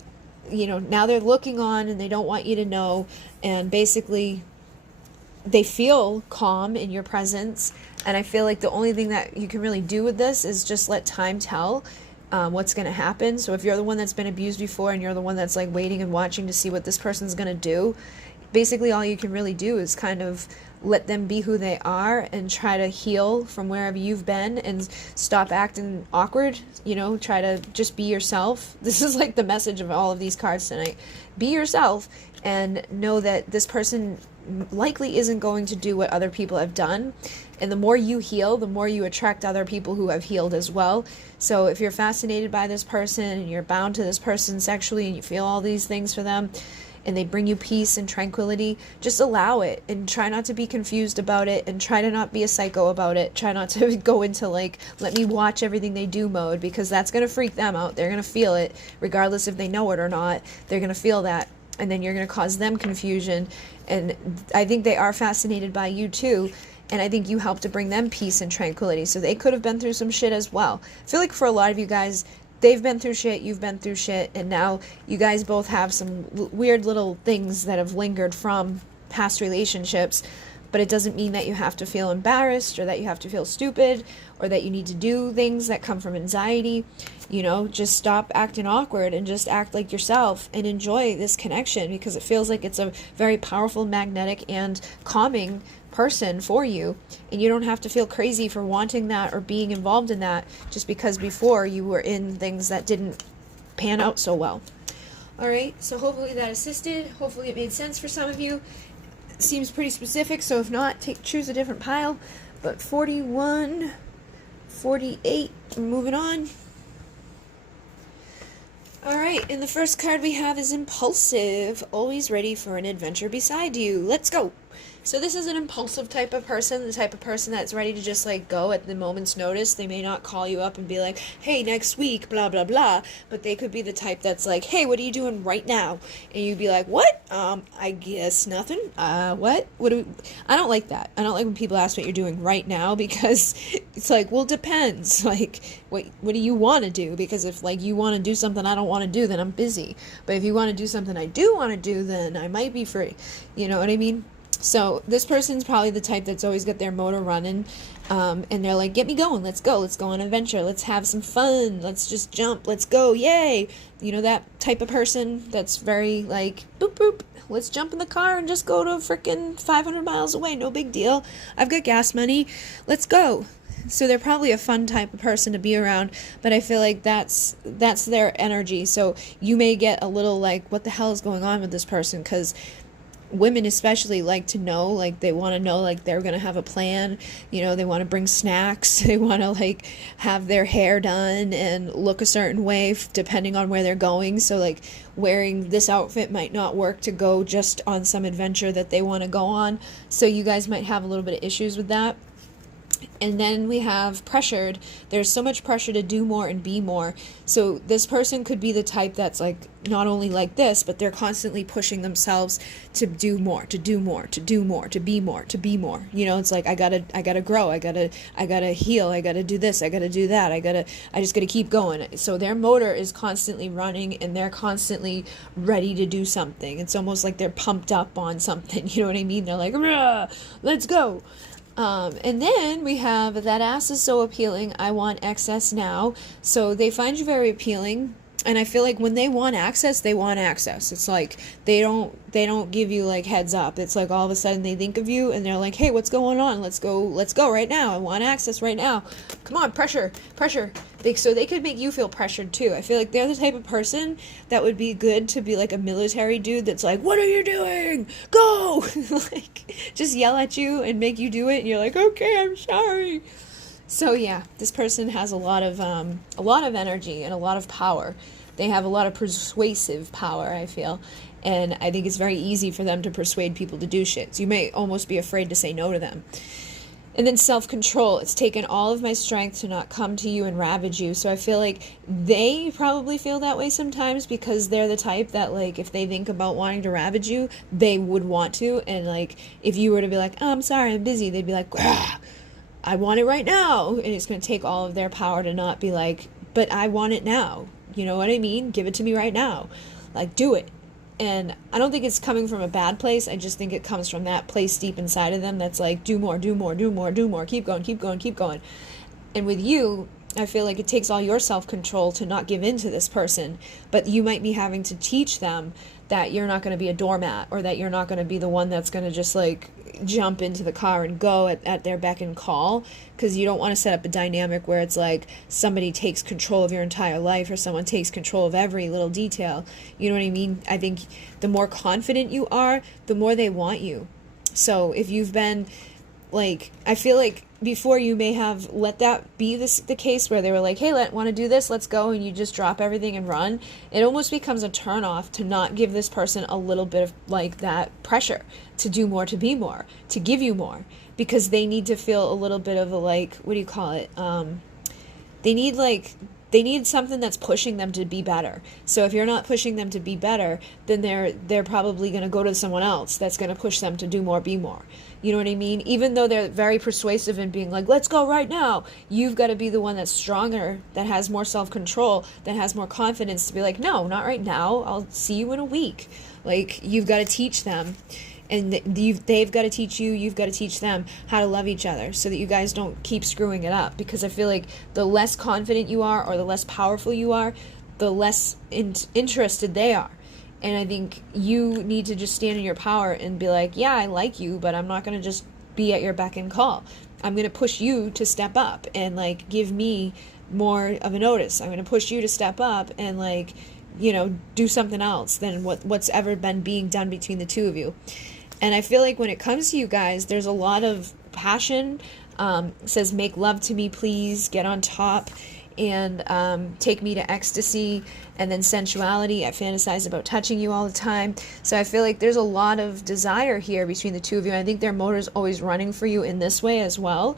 now they're looking on and they don't want you to know, and basically they feel calm in your presence. And I feel like the only thing that you can really do with this is just let time tell what's going to happen. So if you're the one that's been abused before and you're the one that's like waiting and watching to see what this person's going to do, basically all you can really do is kind of let them be who they are and try to heal from wherever you've been and stop acting awkward, try to just be yourself. This is like the message of all of these cards tonight. Be yourself and know that this person likely isn't going to do what other people have done. And the more you heal, the more you attract other people who have healed as well. So if you're fascinated by this person and you're bound to this person sexually and you feel all these things for them, and they bring you peace and tranquility, just allow it and try not to be confused about it and try to not be a psycho about it. Try not to go into like, let me watch everything they do mode, because that's going to freak them out. They're going to feel it regardless if they know it or not. They're going to feel that, and then you're going to cause them confusion. And I think they are fascinated by you too. And I think you help to bring them peace and tranquility. So they could have been through some shit as well. I feel like for a lot of you guys, they've been through shit, you've been through shit, and now you guys both have some weird little things that have lingered from past relationships. But it doesn't mean that you have to feel embarrassed or that you have to feel stupid or that you need to do things that come from anxiety. Just stop acting awkward and just act like yourself and enjoy this connection, because it feels like it's a very powerful, magnetic, and calming person for you, and you don't have to feel crazy for wanting that or being involved in that just because before you were in things that didn't pan out so well. All right, so hopefully that assisted. Hopefully it made sense for some of you. It seems pretty specific, so if not, choose a different pile. But 41, 48, moving on. All right, and the first card we have is Impulsive, always ready for an adventure beside you. Let's go. So this is an impulsive type of person, the type of person that's ready to just like go at the moment's notice. They may not call you up and be like, hey, next week, blah, blah, blah. But they could be the type that's like, hey, what are you doing right now? And you'd be like, what? I guess nothing. What? I don't like that. I don't like when people ask what you're doing right now, because it's like, well, depends. Like, what do you want to do? Because if like you want to do something I don't want to do, then I'm busy. But if you want to do something I do want to do, then I might be free. You know what I mean? So this person's probably the type that's always got their motor running, and they're like, get me going, let's go on an adventure, let's have some fun, let's just jump, let's go, yay. That type of person that's very like, boop, boop, let's jump in the car and just go to frickin' 500 miles away, no big deal, I've got gas money, let's go. So they're probably a fun type of person to be around, but I feel like that's their energy. So you may get a little like, what the hell is going on with this person? Because women especially like to know, like they want to know like they're going to have a plan, they want to bring snacks, they want to like have their hair done and look a certain way depending on where they're going. So like wearing this outfit might not work to go just on some adventure that they want to go on. So you guys might have a little bit of issues with that. And then we have pressured. There's so much pressure to do more and be more. So this person could be the type that's like not only like this, but they're constantly pushing themselves to do more, to do more, to do more, to be more, to be more. It's like I gotta grow, I gotta heal, I gotta do this, I gotta do that, I just gotta keep going. So their motor is constantly running and they're constantly ready to do something. It's almost like they're pumped up on something, you know what I mean? They're like, let's go. And then we have that ass is so appealing, I want excess now. So they find you very appealing, And I feel like when they want access, they want access. It's like they don't give you like heads up. It's like all of a sudden they think of you and they're like, hey, what's going on? Let's go right now. I want access right now. Come on, pressure. So they could make you feel pressured too. I feel like they're the type of person that would be good to be like a military dude that's like, what are you doing? Go! Like, just yell at you and make you do it, and you're like, okay, I'm sorry. So yeah, this person has a lot of energy and a lot of power. They have a lot of persuasive power, I feel. And I think it's very easy for them to persuade people to do shit. So you may almost be afraid to say no to them. And then self-control. It's taken all of my strength to not come to you and ravage you. So I feel like they probably feel that way sometimes because they're the type that, like, if they think about wanting to ravage you, they would want to. And, like, if you were to be like, oh, I'm sorry, I'm busy, they'd be like, ah, I want it right now. And it's going to take all of their power to not be like, but I want it now. You know what I mean? Give it to me right now. Like, do it. And I don't think it's coming from a bad place. I just think it comes from that place deep inside of them that's like, do more. Keep going. And with you, I feel like it takes all your self-control to not give in to this person. But you might be having to teach them that you're not going to be a doormat, or that you're not going to be the one that's going to just like jump into the car and go at their beck and call, because you don't want to set up a dynamic where it's like somebody takes control of your entire life or someone takes control of every little detail. You know what I mean? I think the more confident you are, the more they want you. So if you've been like, I feel like before you may have let that be the case where they were like, hey, want to do this, let's go, and you just drop everything and run. It almost becomes a turnoff to not give this person a little bit of like that pressure to do more, to be more, to give you more, because they need to feel a little bit of a, like, what do you call it? They need something that's pushing them to be better. So if you're not pushing them to be better, then they're probably going to go to someone else that's going to push them to do more, be more. You know what I mean? Even though they're very persuasive in being like, let's go right now, you've got to be the one that's stronger, that has more self-control, that has more confidence to be like, no, not right now. I'll see you in a week. Like, you've got to teach them. And they've got to teach you, you've got to teach them how to love each other so that you guys don't keep screwing it up. Because I feel like the less confident you are or the less powerful you are, the less interested they are. And I think you need to just stand in your power and be like, yeah, I like you, but I'm not going to just be at your beck and call. I'm going to push you to step up and, like, give me more of a notice. I'm going to push you to step up and, like, you know, do something else than what's ever been being done between the two of you. And I feel like when it comes to you guys, there's a lot of passion. It says, make love to me, please, get on top, and take me to ecstasy, and then sensuality. I fantasize about touching you all the time. So I feel like there's a lot of desire here between the two of you. I think their motor's always running for you in this way as well.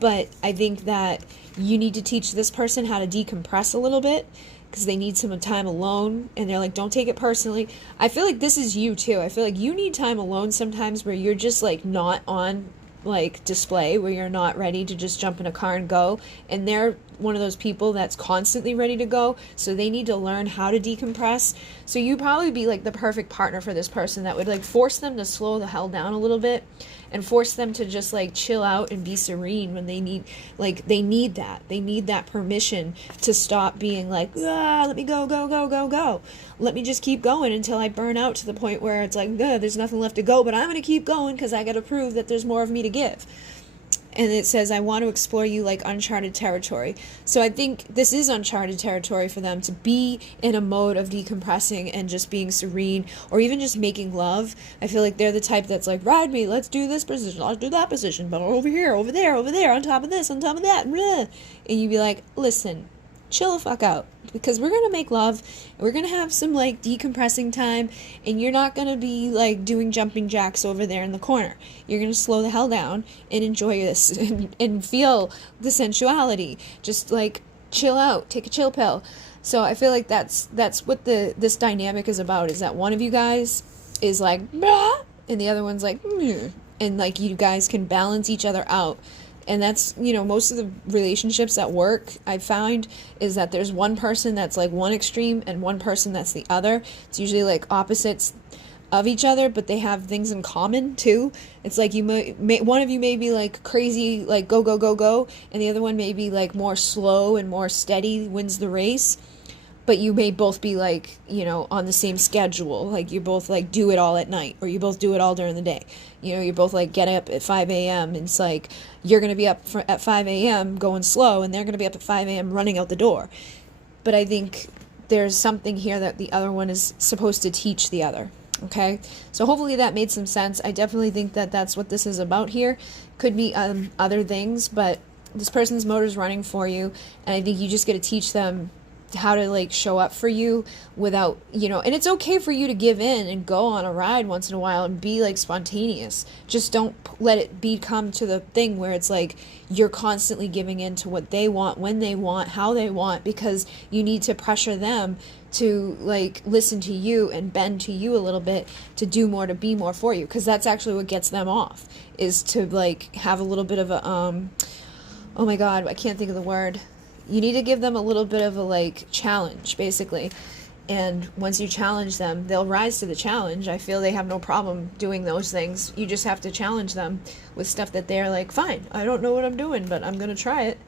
But I think that you need to teach this person how to decompress a little bit, because they need some time alone, and they're like, don't take it personally. I feel like this is you too. I feel like you need time alone sometimes, where you're just like not on like display, where you're not ready to just jump in a car and go, and they're one of those people that's constantly ready to go, so they need to learn how to decompress. So you probably be like the perfect partner for this person that would like force them to slow the hell down a little bit, and force them to just like chill out and be serene when they need that permission to stop being like, let me go, let me just keep going until I burn out to the point where it's like, there's nothing left to go, but I'm going to keep going because I got to prove that there's more of me to give. And it says, I want to explore you like uncharted territory. So I think this is uncharted territory for them, to be in a mode of decompressing and just being serene, or even just making love. I feel like they're the type that's like, ride me, let's do this position, let's do that position, but over here, over there, on top of this, on top of that. And you'd be like, listen, chill the fuck out, because we're going to make love, and we're going to have some like decompressing time, and you're not going to be like doing jumping jacks over there in the corner. You're going to slow the hell down and enjoy this and feel the sensuality. Just like chill out, take a chill pill. So I feel like that's what this dynamic is about, is that one of you guys is like, bah, and the other one's like, and like you guys can balance each other out. And that's, you know, most of the relationships that work, I find, is that there's one person that's like one extreme and one person that's the other. It's usually like opposites of each other, but they have things in common too. It's like one of you may be like crazy, like go, and the other one may be like more slow and more steady, wins the race. but you may both be like, you know, on the same schedule. Like you both like do it all at night, or you both do it all during the day. You know, you both like get up at 5 a.m. and it's like you're going to be up at 5 a.m. going slow, and they're going to be up at 5 a.m. running out the door. But I think there's something here that the other one is supposed to teach the other. Okay, so hopefully that made some sense. I definitely think that that's what this is about here. Could be other things, but this person's motor's running for you, and I think you just got to teach them how to like show up for you without, you know, and it's okay for you to give in and go on a ride once in a while and be like spontaneous. Just don't let it become to the thing where it's like you're constantly giving in to what they want, when they want, how they want, because you need to pressure them to like listen to you and bend to you a little bit, to do more, to be more for you, because that's actually what gets them off, is to like have a little bit of a oh my god, I can't think of the word. You need to give them a little bit of a like challenge, basically. And once you challenge them, they'll rise to the challenge. I feel they have no problem doing those things. You just have to challenge them with stuff that they're like, fine, I don't know what I'm doing, but I'm going to try it.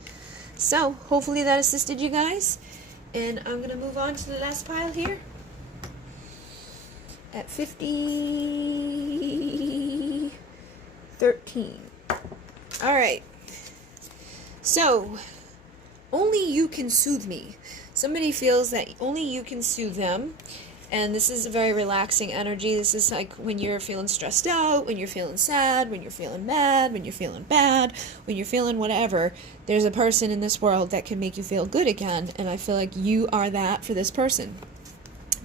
So hopefully that assisted you guys. And I'm going to move on to the last pile here. At 50-13. All right. So, only you can soothe me. Somebody feels that only you can soothe them, and this is a very relaxing energy. This is like when you're feeling stressed out, when you're feeling sad, when you're feeling mad, when you're feeling bad, when you're feeling whatever. There's a person in this world that can make you feel good again, and I feel like you are that for this person.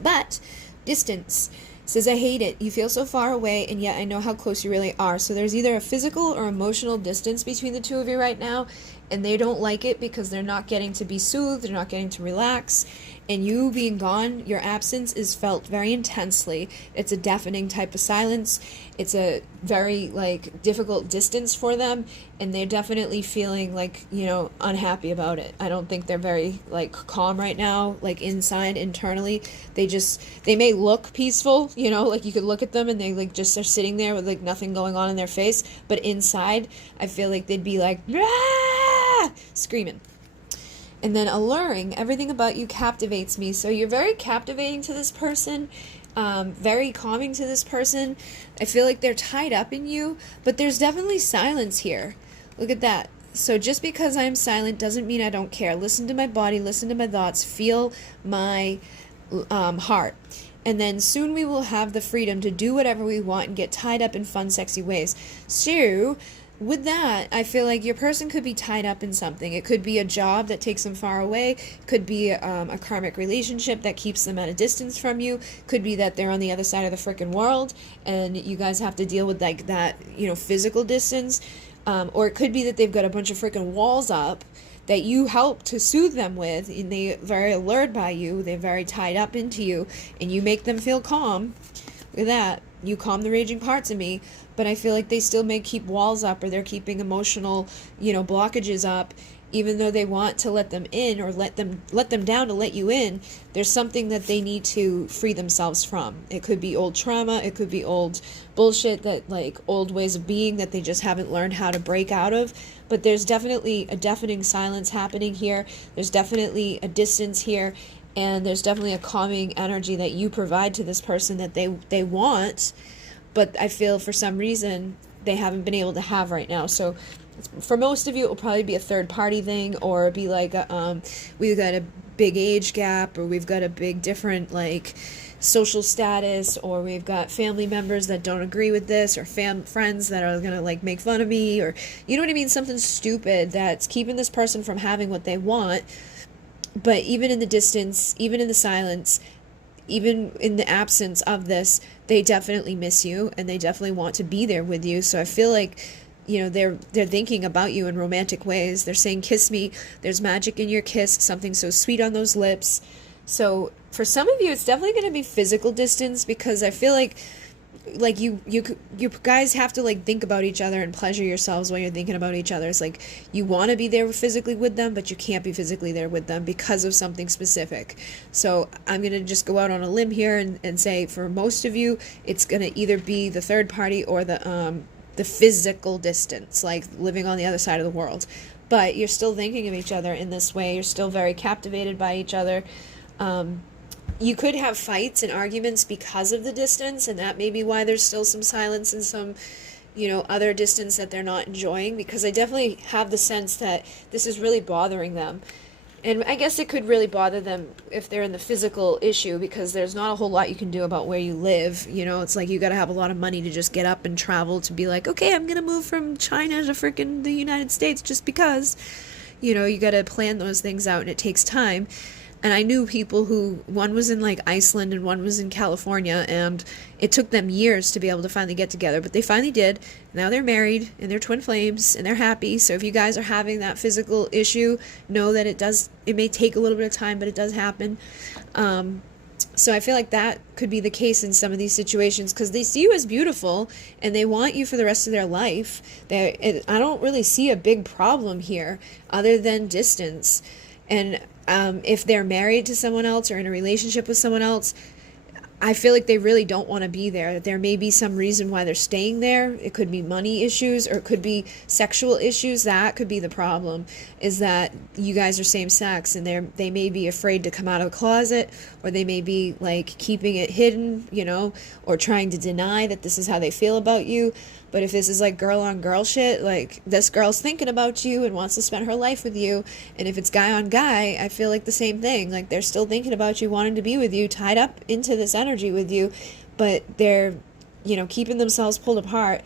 But distance says, I hate it. You feel so far away, and yet I know how close you really are. So there's either a physical or emotional distance between the two of you right now, and they don't like it because they're not getting to be soothed, they're not getting to relax, and you being gone, your absence is felt very intensely. It's a deafening type of silence. It's a very like difficult distance for them, and they're definitely feeling like, you know, unhappy about it. I don't think they're very like calm right now, like inside, internally. They may look peaceful, you know, like you could look at them and they like just are sitting there with like nothing going on in their face, but inside I feel like they'd be like, ah! Screaming. And then alluring, everything about you captivates me. So you're very captivating to this person, very calming to this person. I feel like they're tied up in you, but there's definitely silence here. Look at that. So just because I'm silent doesn't mean I don't care. Listen to my body, listen to my thoughts, feel my heart. And then soon we will have the freedom to do whatever we want and get tied up in fun, sexy ways. So with that, I feel like your person could be tied up in something. It could be a job that takes them far away. Could be a karmic relationship that keeps them at a distance from you. Could be that they're on the other side of the freaking world and you guys have to deal with like that, you know, physical distance. Or it could be that they've got a bunch of freaking walls up that you help to soothe them with, and they're very allured by you. They're very tied up into you, and you make them feel calm. Look at that. You calm the raging parts of me, but I feel like they still may keep walls up, or they're keeping emotional, you know, blockages up, even though they want to let them in or let them down to let you in. There's something that they need to free themselves from. It could be old trauma, it could be old bullshit, that like old ways of being that they just haven't learned how to break out of. But there's definitely a deafening silence happening here. There's definitely a distance here, and there's definitely a calming energy that you provide to this person that they want, but I feel for some reason they haven't been able to have right now. So for most of you, it will probably be a third-party thing, or be like, we've got a big age gap, or we've got a big different, like, social status, or we've got family members that don't agree with this, or friends that are going to, like, make fun of me, or, you know what I mean? Something stupid that's keeping this person from having what they want. But even in the distance, even in the silence, even in the absence of this, they definitely miss you, and they definitely want to be there with you. So I feel like, you know, they're thinking about you in romantic ways. They're saying, kiss me. There's magic in your kiss, something so sweet on those lips. So for some of you, it's definitely going to be physical distance, because I feel like you guys have to like think about each other and pleasure yourselves while you're thinking about each other. It's like you want to be there physically with them, but you can't be physically there with them because of something specific. So I'm going to just go out on a limb here and say for most of you, it's going to either be the third party or the physical distance, like living on the other side of the world. But you're still thinking of each other in this way. You're still very captivated by each other. You could have fights and arguments because of the distance, and that may be why there's still some silence and some, other distance that they're not enjoying, because I definitely have the sense that this is really bothering them. And I guess it could really bother them if they're in the physical issue, because there's not a whole lot you can do about where you live. It's like you got to have a lot of money to just get up and travel to be like, okay, I'm going to move from China to freaking the United States just because. You got to plan those things out, and it takes time. And I knew people who, one was in like Iceland and one was in California, and it took them years to be able to finally get together, but they finally did. Now they're married and they're twin flames and they're happy. So if you guys are having that physical issue, know that it may take a little bit of time, but it does happen. So I feel like that could be the case in some of these situations, because they see you as beautiful and they want you for the rest of their life. I don't really see a big problem here other than distance. And if they're married to someone else or in a relationship with someone else, I feel like they really don't want to be there. There may be some reason why they're staying there. It could be money issues, or it could be sexual issues. That could be the problem, is that you guys are same sex and they may be afraid to come out of the closet, or they may be like keeping it hidden, or trying to deny that this is how they feel about you. But if this is like girl on girl shit, like this girl's thinking about you and wants to spend her life with you. And if it's guy on guy, I feel like the same thing. Like they're still thinking about you, wanting to be with you, tied up into this energy with you, but they're, keeping themselves pulled apart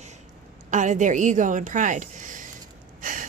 out of their ego and pride.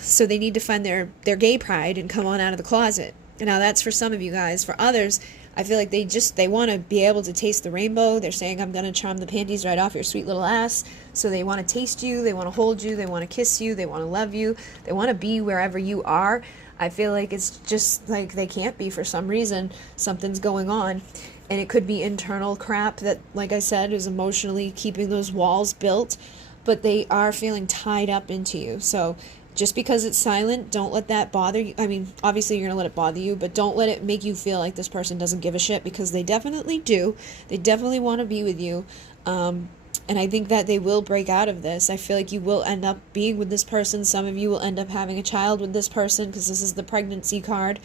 So they need to find their gay pride and come on out of the closet. And now that's for some of you guys. For others, I feel like they want to be able to taste the rainbow. They're saying, I'm going to charm the panties right off your sweet little ass. So they want to taste you. They want to hold you. They want to kiss you. They want to love you. They want to be wherever you are. I feel like it's just like they can't be for some reason. Something's going on. And it could be internal crap that, like I said, is emotionally keeping those walls built. But they are feeling tied up into you. So just because it's silent, don't let that bother you. I mean, obviously you're going to let it bother you, but don't let it make you feel like this person doesn't give a shit, because they definitely do. They definitely want to be with you. And I think that they will break out of this. I feel like you will end up being with this person. Some of you will end up having a child with this person, because this is the pregnancy card.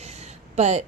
But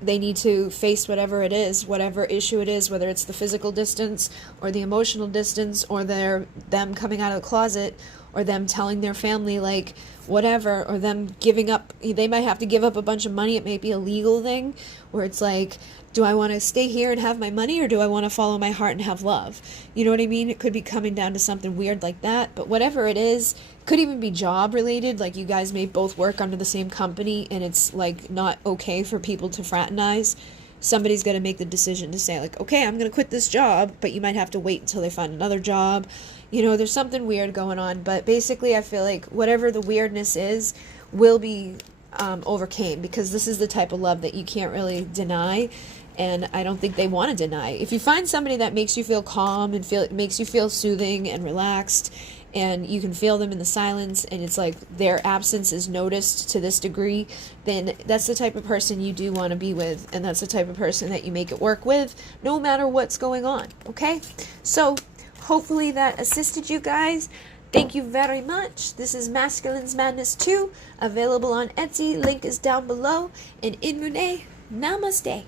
they need to face whatever it is, whatever issue it is, whether it's the physical distance or the emotional distance, or them coming out of the closet, or them telling their family, like, whatever, or them giving up. They might have to give up a bunch of money. It may be a legal thing where it's like, do I want to stay here and have my money, or do I want to follow my heart and have love? You know what I mean? It could be coming down to something weird like that. But whatever it is, could even be job related. Like you guys may both work under the same company and it's like not okay for people to fraternize. Somebody's got to make the decision to say, like, okay, I'm going to quit this job, but you might have to wait until they find another job. There's something weird going on. But basically, I feel like whatever the weirdness is will be overcame, because this is the type of love that you can't really deny. And I don't think they want to deny. If you find somebody that makes you feel calm and makes you feel soothing and relaxed, and you can feel them in the silence, and it's like their absence is noticed to this degree, then that's the type of person you do want to be with, and that's the type of person that you make it work with, no matter what's going on, okay? So, hopefully that assisted you guys. Thank you very much. This is Masculine's Madness 2, available on Etsy. Link is down below. And in Mune, namaste.